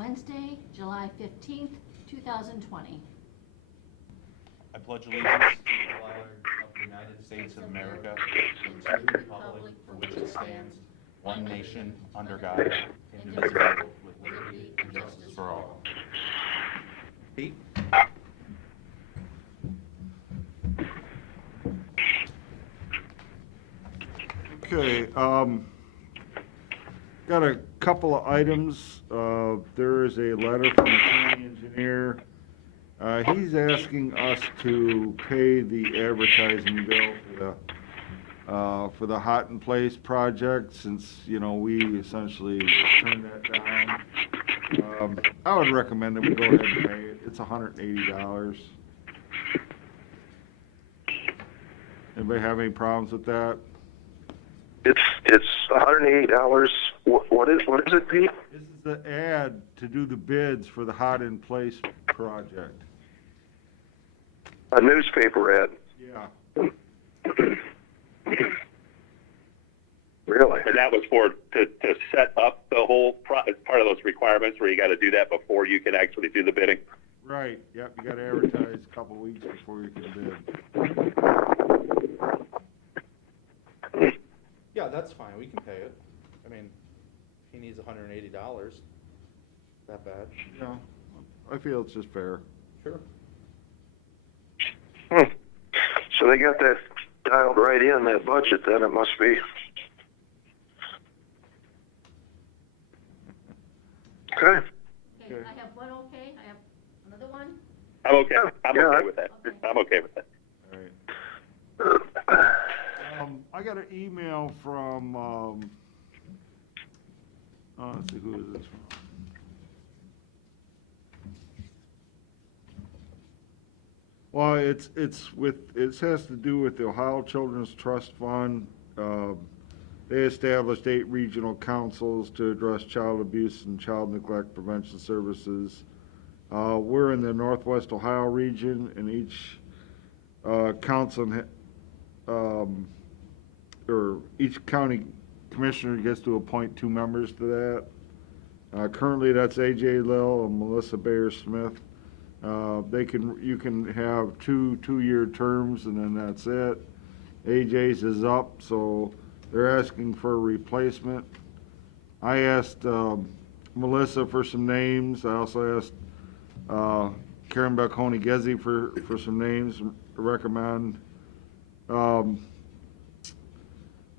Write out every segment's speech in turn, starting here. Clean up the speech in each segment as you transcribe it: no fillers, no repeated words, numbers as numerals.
Wednesday, July 15th, 2020. I pledge allegiance to the flag of the United States of America and to the republic for which it stands, one nation, under God, indivisible, with liberty and justice for all. Pete? Okay, got a couple of items. There is a letter from the county engineer. He's asking us to pay the advertising bill for the Hot in Place project, since, we essentially turned that down. I would recommend that we go ahead and pay it. It's $180. Anybody have any problems with that? It's $180. What is it, Pete? This is the ad to do the bids for the Hot in Place project. A newspaper ad. Yeah. Really? And that was to set up the whole part of those requirements where you got to do that before you can actually do the bidding. Right. Yep. You got to advertise a couple of weeks before you can bid. Yeah, that's fine, we can pay it. I mean, if he needs $180, that bad? Yeah. I feel it's just fair. Sure. So they got that dialed right in, that budget, then it must be. Okay. Okay, I have one okay, I have another one. I'm okay. I'm Yeah. okay with that. Okay. I'm okay with that. All right. I got an email from, let's see, who is this from? Well, it has to do with the Ohio Children's Trust Fund. They established 8 regional councils to address child abuse and child neglect prevention services. We're in the Northwest Ohio region, and each council or each county commissioner gets to appoint 2 members to that. Currently, that's A.J. Lill and Melissa Bayer Smith. You can have 2-year terms, and then that's it. A.J.'s is up, so they're asking for a replacement. I asked Melissa for some names. I also asked Karen Balconi-Gezzi for some names to recommend.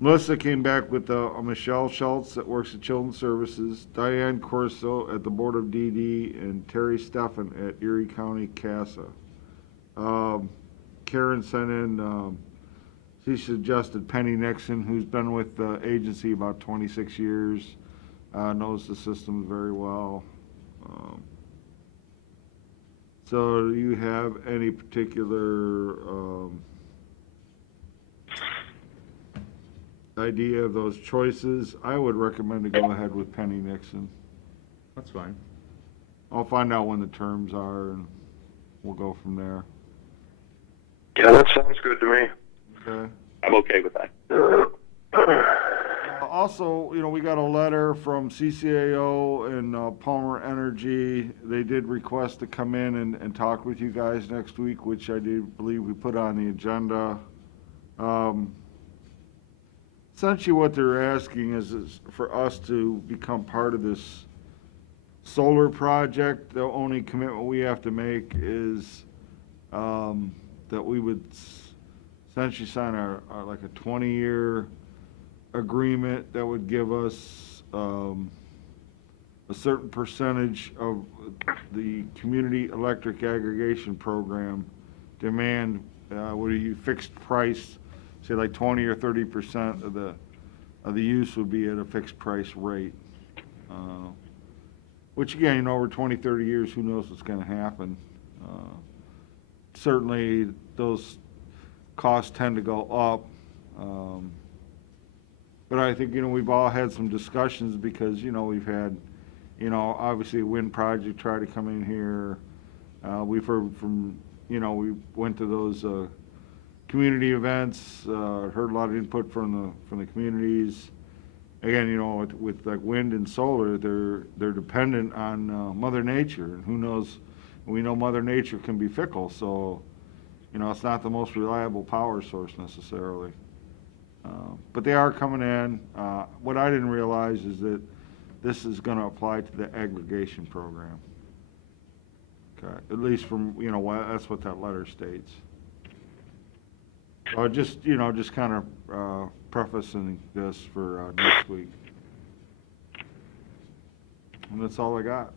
Melissa came back with Michelle Schultz that works at Children's Services, Diane Corso at the Board of DD, and Terry Steffen at Erie County CASA. Karen sent in, she suggested Penny Nixon, who's been with the agency about 26 years, knows the systems very well. So do you have any particular idea of those choices? I would recommend to go ahead with Penny Nixon. That's fine. I'll find out when the terms are, and we'll go from there. Yeah, that sounds good to me. Okay. I'm okay with that. Also, we got a letter from CCAO and Palmer Energy. They did request to come in and talk with you guys next week, which I do believe we put on the agenda. Essentially what they're asking is for us to become part of this solar project. The only commitment we have to make is that we would essentially sign like a 20-year agreement that would give us a certain percentage of the community electric aggregation program demand, where you fixed price, say like 20 or 30% of the use would be at a fixed price rate. Which again, over 20, 30 years, who knows what's going to happen. Certainly those costs tend to go up. But I think, we've all had some discussions because, we've had, obviously a wind project try to come in here. We've heard from, we went to those community events, heard a lot of input from the communities. again, you know, with like wind and solar, they're dependent on Mother Nature, and who knows, we know Mother Nature can be fickle, so, you know, it's not the most reliable power source necessarily. But they are coming in. What I didn't realize is that this is gonna apply to the aggregation program. Okay, at least from, you know, that's what that letter states. So just, you know, just kind of prefacing this for next week. And that's all I got.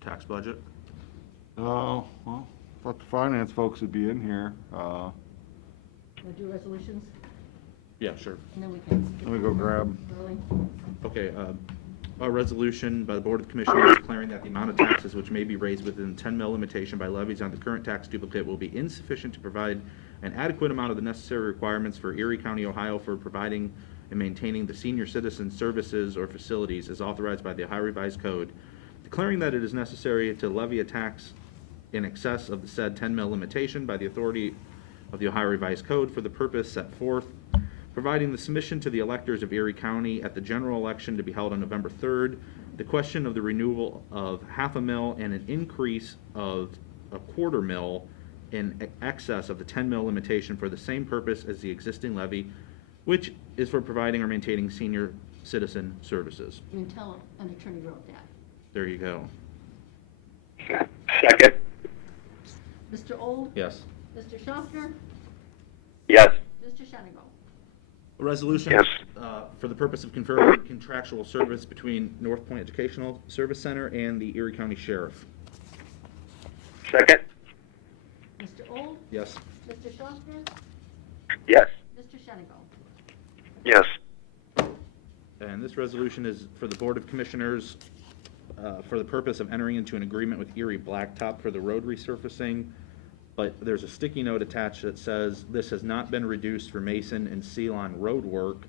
Tax budget? Well, thought the finance folks would be in here. We'll do resolutions, Yeah, sure. and then we can. Let me go grab. Early. Okay, a resolution by the Board of Commissioners declaring that the amount of taxes which may be raised within the 10 mil limitation by levies on the current tax duplicate will be insufficient to provide an adequate amount of the necessary requirements for Erie County, Ohio for providing and maintaining the senior citizen services or facilities as authorized by the Ohio Revised Code, declaring that it is necessary to levy a tax in excess of the said 10 mil limitation by the authority of the Ohio Revised Code for the purpose set forth, providing the submission to the electors of Erie County at the general election to be held on November 3rd, the question of the renewal of half a mil and an increase of a quarter mil in excess of the 10 mil limitation for the same purpose as the existing levy, which is for providing or maintaining senior citizen services. You can tell an attorney wrote that. There you go. Second. Mr. Old? Yes. Mr. Schaffner? Yes. Mr. Shenigo? A resolution Yes. For the purpose of conferring contractual service between North Point Educational Service Center and the Erie County Sheriff. Second. Mr. Old? Yes. Mr. Schaffner? Yes. Mr. Shenigo? Yes. And this resolution is for the Board of Commissioners for the purpose of entering into an agreement with Erie Blacktop for the road resurfacing. But there's a sticky note attached that says this has not been reduced for Mason and Ceylon road work,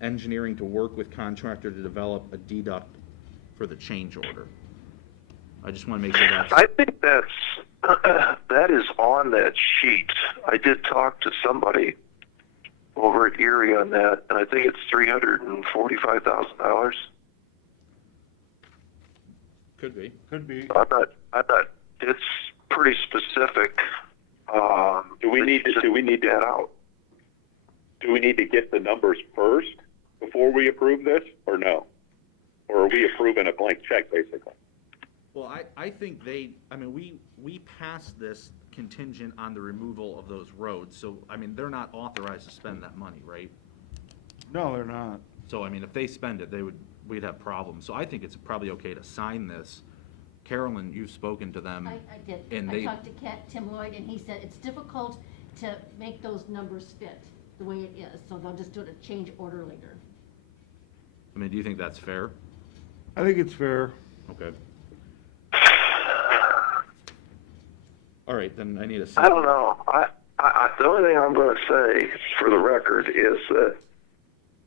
engineering to work with contractor to develop a deduct for the change order. I just want to make sure that's. I think that is on that sheet. I did talk to somebody over at Erie on that, and I think it's $345,000. Could be. Could be. I'm not, it's pretty specific. Do we need to that out? Do we need to get the numbers first before we approve this, or no? Or are we approving a blank check, basically? Well, I think we passed this contingent on the removal of those roads, so, I mean, they're not authorized to spend that money, right? No, they're not. So, I mean, if they spend it, we'd have problems. So I think it's probably okay to sign this. Carolyn, you've spoken to them. I did. And I they, talked to Tim Lloyd, and he said it's difficult to make those numbers fit the way it is, so they'll just do it a change order later. I mean, do you think that's fair? I think it's fair. Okay. All right, then I need a I second. don't know. The only thing I'm going to say for the record is that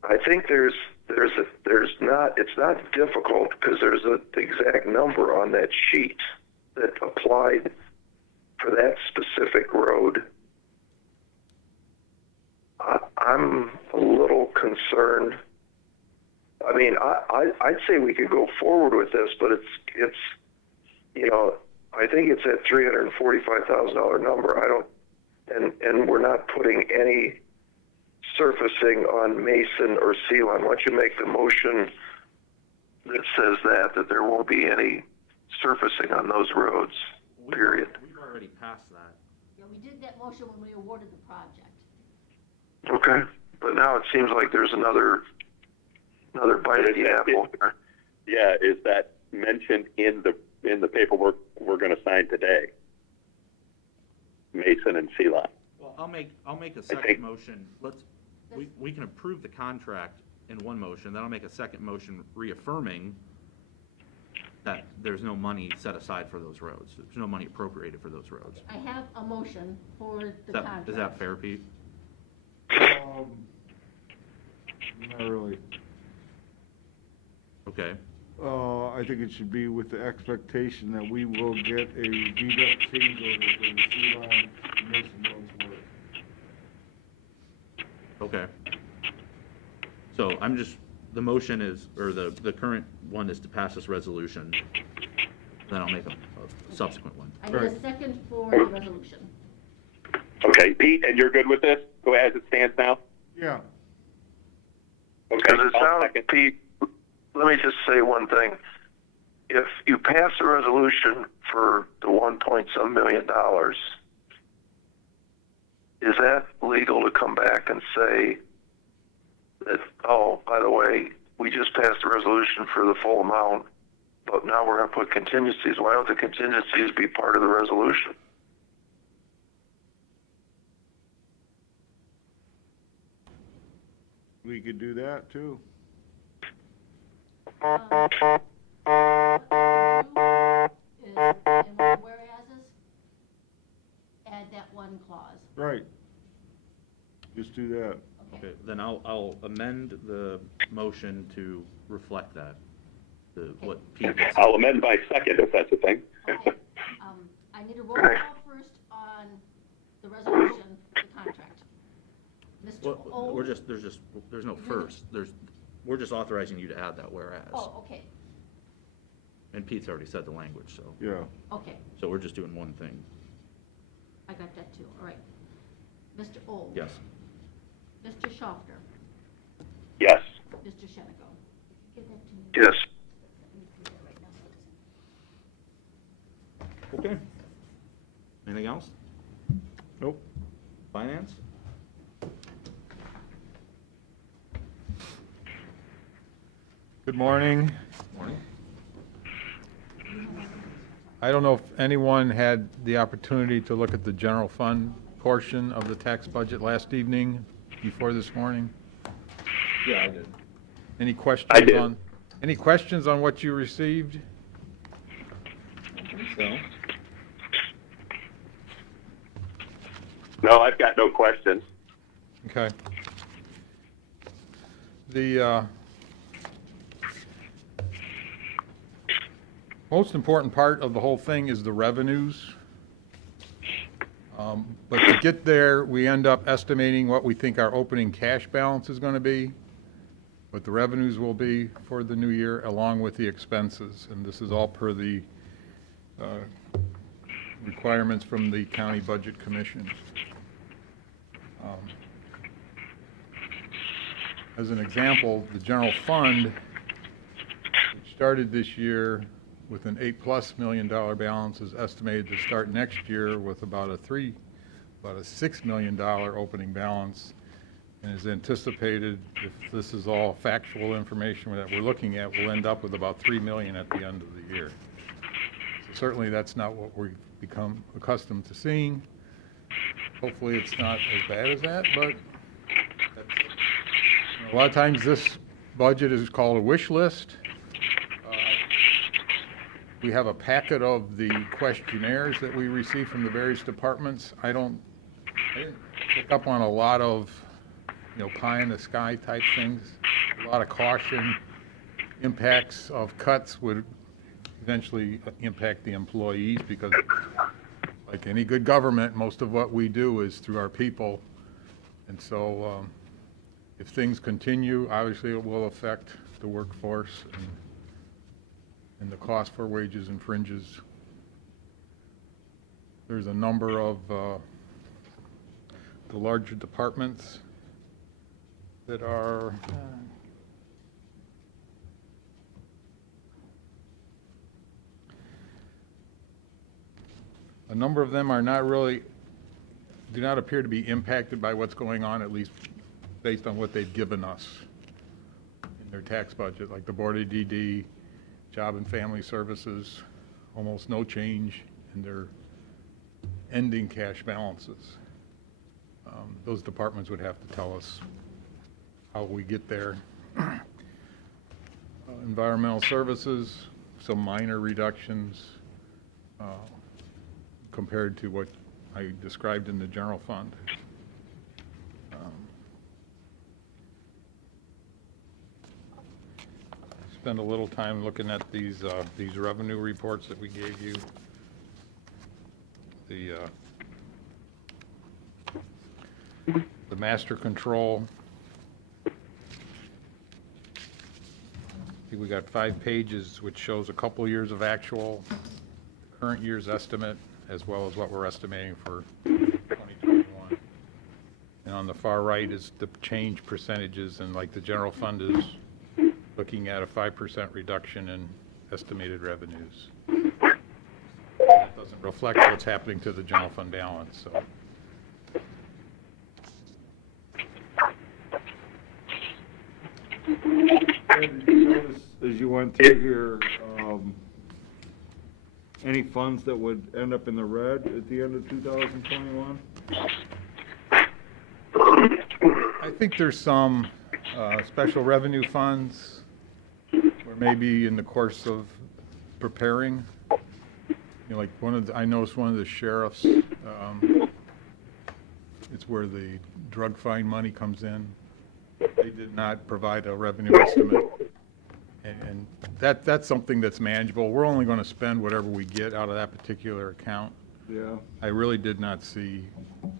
I think it's not difficult because there's an exact number on that sheet that applied for that specific road. I'm a little concerned. I mean, I'd say we could go forward with this, but it's you know, I think it's that $345,000 number. And we're not putting any surfacing on Mason or Ceylon. Why don't you make the motion that says that there won't be any surfacing on those roads, period. We've already passed that. Yeah, we did that motion when we awarded the project. Okay, but now it seems like there's another bite at the apple. Yeah, is that mentioned in the paperwork we're going to sign today? Mason and Ceylon. Well, I'll make a second motion. We can approve the contract in one motion, then I'll make a second motion reaffirming that there's no money set aside for those roads. There's no money appropriated for those roads. I have a motion for the contract. Is that fair, Pete? Not really. Okay. I think it should be with the expectation that we will get a deduct change order for the Ceylon and Mason roads work. Okay. So I'm just, the motion is, or the current one is to pass this resolution. Then I'll make a subsequent one. I need a second for the resolution. Okay, Pete, and you're good with this? Go ahead as it stands now? Yeah. Okay, Because it I'll sounds, second. Pete, let me just say one thing. If you pass a resolution for the 1 point some million, is that legal to come back and say that, oh, by the way, we just passed a resolution for the full amount, but now we're going to put contingencies. Why don't the contingencies be part of the resolution? We could do that too. Is in one of the whereases, add that one clause. Right. Just do that. Okay. Okay, then I'll amend the motion to reflect that, what Pete had said. I'll amend my second if that's a thing. Okay. I need a roll call first on the resolution, the contract. Mr. Well, O. there's no first, we're just authorizing you to add that whereas. Oh, okay, And Pete's already said the language, so, Yeah. okay, so we're just doing one thing. I got that too, all right. Mr. O. Yes. Mr. Schaffner, Yes. Mr. Shenico. Give that to me. Yes. Let me do that right now. Okay. Anything else? Nope. Finance? Good morning. Morning. I don't know if anyone had the opportunity to look at the general fund portion of the tax budget last evening before this morning. Yeah, I did. Any questions I did. on, any questions on what you received? So, No, I've got no questions. Okay. The most important part of the whole thing is the revenues. But to get there, we end up estimating what we think our opening cash balance is going to be, what the revenues will be for the new year, along with the expenses. And this is all per the requirements from the County Budget Commission. As an example, the general fund, which started this year with an $8+ million balance, is estimated to start next year with about a $6 million opening balance, and is anticipated, if this is all factual information that we're looking at, we'll end up with about $3 million at the end of the year. So certainly that's not what we've become accustomed to seeing. Hopefully it's not as bad as that, but that's, a lot of times this budget is called a wish list. We have a packet of the questionnaires that we receive from the various departments. I didn't pick up on a lot of, pie in the sky type things. A lot of caution. Impacts of cuts would eventually impact the employees because, like any good government, most of what we do is through our people. And so if things continue, obviously it will affect the workforce and the cost for wages and fringes. There's a number of the larger departments that are a number of them are not really, do not appear to be impacted by what's going on, at least based on what they've given us in their tax budget, like the Board of DD, Job and Family Services, almost no change in their ending cash balances. Those departments would have to tell us how we get there. Environmental Services, some minor reductions compared to what I described in the general fund. Spend a little time looking at these revenue reports that we gave you. The master control we got 5 pages, which shows a couple years of actual, current year's estimate, as well as what we're estimating for 2021. And on the far right is the change percentages, and like the general fund is looking at a 5% reduction in estimated revenues. That doesn't reflect what's happening to the general fund balance, so. Did you notice, as you went through here, any funds that would end up in the red at the end of 2021? I think there's some special revenue funds, or maybe in the course of preparing. You know, like I noticed one of the sheriffs, it's where the drug fine money comes in. They did not provide a revenue estimate. And that's something that's manageable. We're only going to spend whatever we get out of that particular account. Yeah. I really did not see,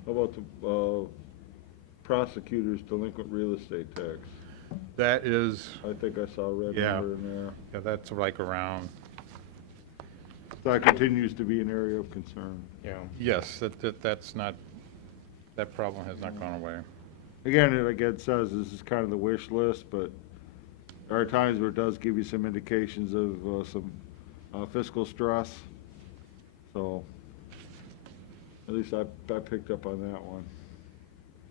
How about the prosecutor's delinquent real estate tax? that is, I think I saw a red Yeah. number in there. yeah, that's like around, That continues to be an area of concern. Yeah. yes, that's not, that problem has not gone away. Again, like Ed says, this is kind of the wish list, but there are times where it does give you some indications of some fiscal stress. So, at least I picked up on that one.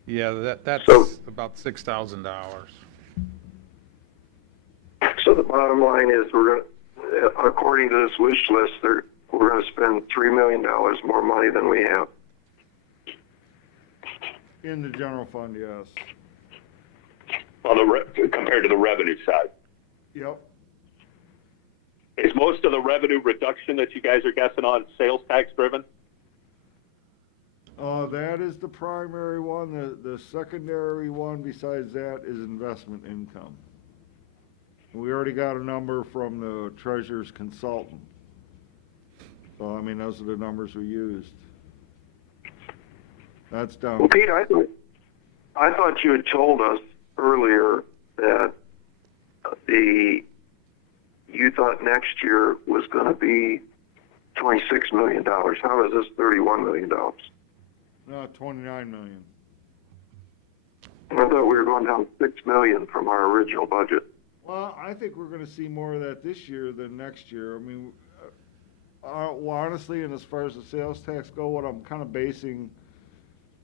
Yeah, that's So- about $6,000. So the bottom line is we're going to, according to this wish list, we're going to spend $3 million more money than we have. In the general fund, yes. On compared to the revenue side. Yep. Is most of the revenue reduction that you guys are guessing on sales tax driven? That is the primary one. The secondary one besides that is investment income. We already got a number from the treasurer's consultant. So, I mean, those are the numbers we used. That's down. Well, Pete, I thought you had told us earlier that you thought next year was going to be $26 million. How is this $31 million? No, 29 million. I thought we were going down $6 million from our original budget. Well, I think we're gonna see more of that this year than next year. I mean, well, honestly, and as far as the sales tax go, what I'm kind of basing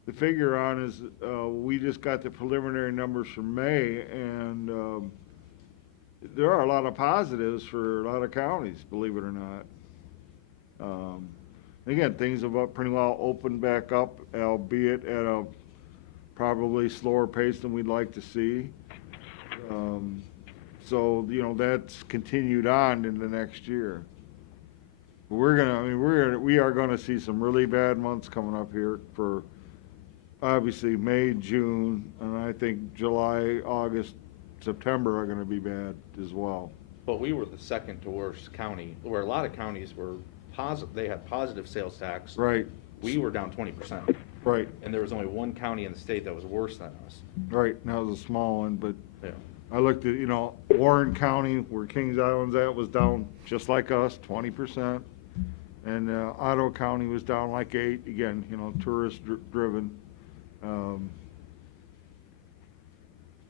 the figure on is, we just got the preliminary numbers from May, and, there are a lot of positives for a lot of counties, believe it or not. Again, things have pretty well opened back up, albeit at a probably slower pace than we'd like to see. So, you know, that's continued on into next year. We are gonna see some really bad months coming up here for obviously May, June, and I think July, August, September are gonna be bad as well. But we were the second to worst county, where a lot of counties were positive, they had positive sales tax. Right, We were down 20%, right, and there was only one county in the state that was worse than us. right. And that was a small one, but Yeah. I looked at, Warren County, where Kings Island's at, was down just like us, 20%. And Ottawa County was down like 8%, again, tourist driven.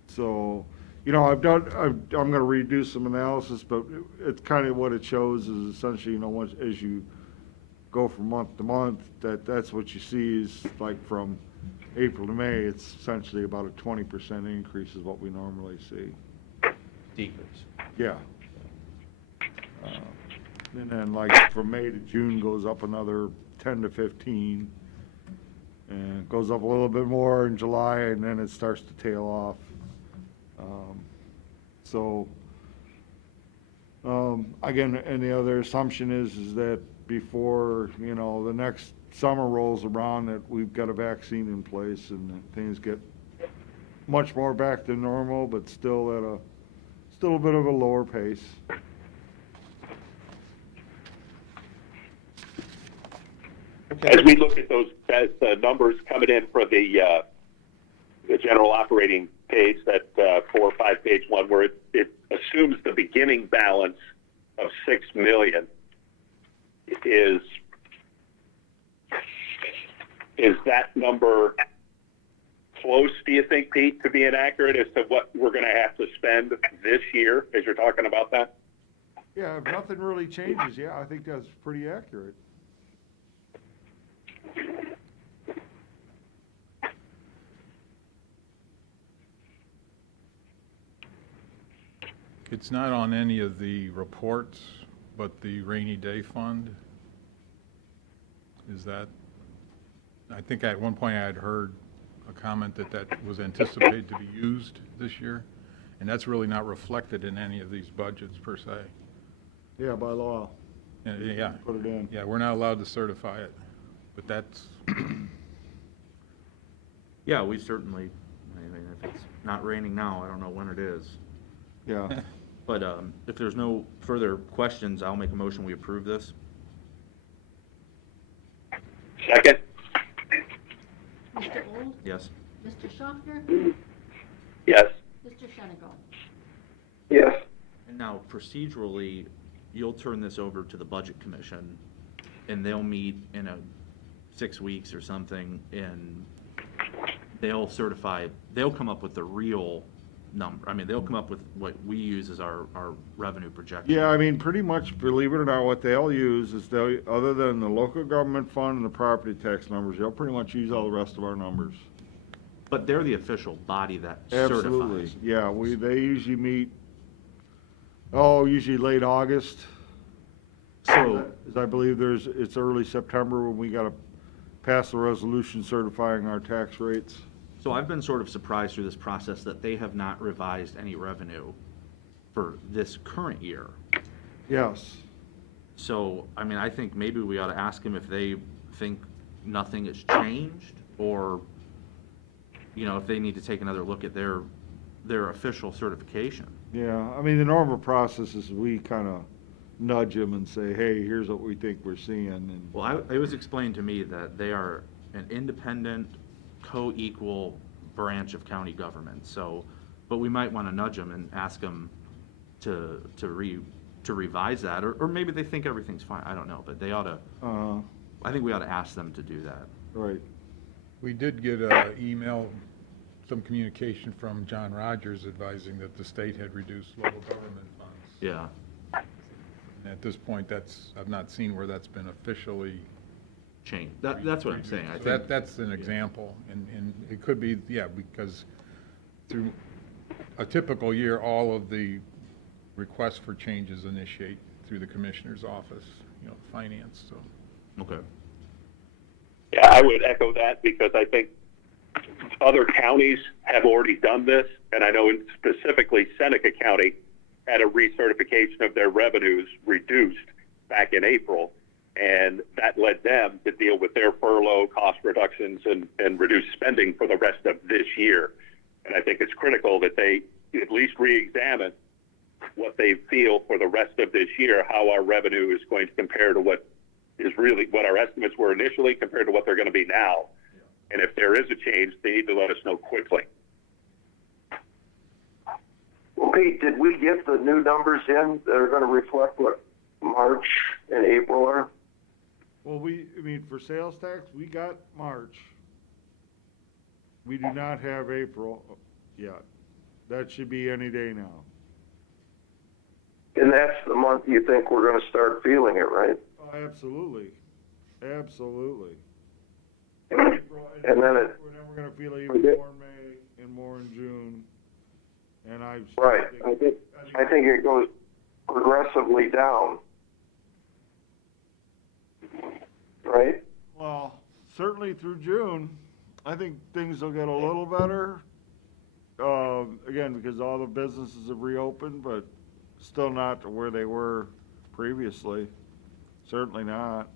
So, I'm gonna redo some analysis, but it's kind of what it shows is essentially, once, as you go from month to month, that's what you see is like from April to May, it's essentially about a 20% increase is what we normally see. Decrease. Yeah. And then like from May to June goes up another 10 to 15. And it goes up a little bit more in July, and then it starts to tail off. Again, and the other assumption is that before, the next summer rolls around, that we've got a vaccine in place and that things get much more back to normal, but still at a bit of a lower pace. As we look at those, as the numbers coming in for the general operating page, that 4 or 5 page one, where it assumes the beginning balance of 6 million is that number close, do you think, Pete, to being accurate as to what we're going to have to spend this year as you're talking about that? Yeah, if nothing really changes, yeah, I think that's pretty accurate. It's not on any of the reports, but the rainy day fund, is that, I think at one point I had heard a comment that was anticipated to be used this year, and that's really not reflected in any of these budgets per se. Yeah, by law. Yeah, Put it in. yeah, we're not allowed to certify it, but that's, Yeah, we certainly, I mean, if it's not raining now, I don't know when it is. Yeah. But if there's no further questions, I'll make a motion, we approve this. Second? Mr. Old? Yes. Mr. Schaffner? Yes. Mr. Shenigo? Yes. And now procedurally, you'll turn this over to the Budget Commission, and they'll meet in 6 weeks or something, and they'll come up with the real number. I mean, they'll come up with what we use as our revenue projection. Yeah, I mean, pretty much, believe it or not, what they'll use is other than the local government fund and the property tax numbers, they'll pretty much use all the rest of our numbers. But they're the official body that Absolutely. certifies. Yeah, they usually meet, usually late August. So, As I believe it's early September when we gotta pass the resolution certifying our tax rates. so I've been sort of surprised through this process that they have not revised any revenue for this current year. Yes. So, I mean, I think maybe we ought to ask them if they think nothing has changed, or, if they need to take another look at their official certification. Yeah, I mean, the normal process is we kinda nudge them and say, hey, here's what we think we're seeing, and, Well, it was explained to me that they are an independent, co-equal branch of county government, so, but we might want to nudge them and ask them to revise that, or maybe they think everything's fine, I don't know, but they ought to, I think we ought to ask them to do that. right. we did get an email, some communication from John Rogers advising that the state had reduced local government funds. Yeah. And at this point, I've not seen where that's been officially. Change, that's what I'm saying, I So think. that's an example, and it could be, yeah, because through a typical year, all of the requests for changes initiate through the commissioner's office, finance, so. Okay. Yeah, I would echo that, because I think other counties have already done this, and I know specifically Seneca County had a recertification of their revenues reduced back in April, and that led them to deal with their furlough cost reductions and reduced spending for the rest of this year. And I think it's critical that they at least re-examine what they feel for the rest of this year, how our revenue is going to compare to what our estimates were initially compared to what they're going to be now. And if there is a change, they need to let us know quickly. Well, Pete, did we get the new numbers in that are going to reflect what March and April are? Well, for sales tax, we got March. We do not have April yet. That should be any day now. And that's the month you think we're going to start feeling it, right? Oh, absolutely. Absolutely. And then Then we're gonna feel even more in May and more in June. And right. I think it goes progressively down. Right? Well, certainly through June, I think things will get a little better. Again, because all the businesses have reopened, but still not to where they were previously. Certainly not.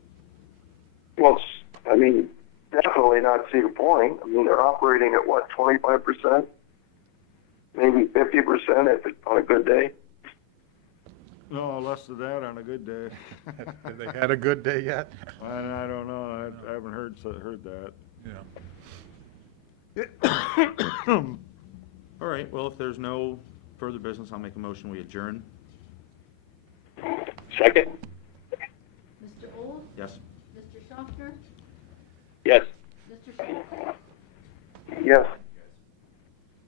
Well, definitely not Cedar Point. They're operating at what, 25%? Maybe 50% if it's on a good day. No, less than that on a good day. Have they had a good day yet? I don't know. I haven't heard that. Yeah. All right, well, if there's no further business, I'll make a motion, we adjourn. Second? Mr. Old, Yes? Mr. Schaffner, Yes. Mr. Schultz. Yes.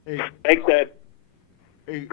Hey, Thanks, Ed.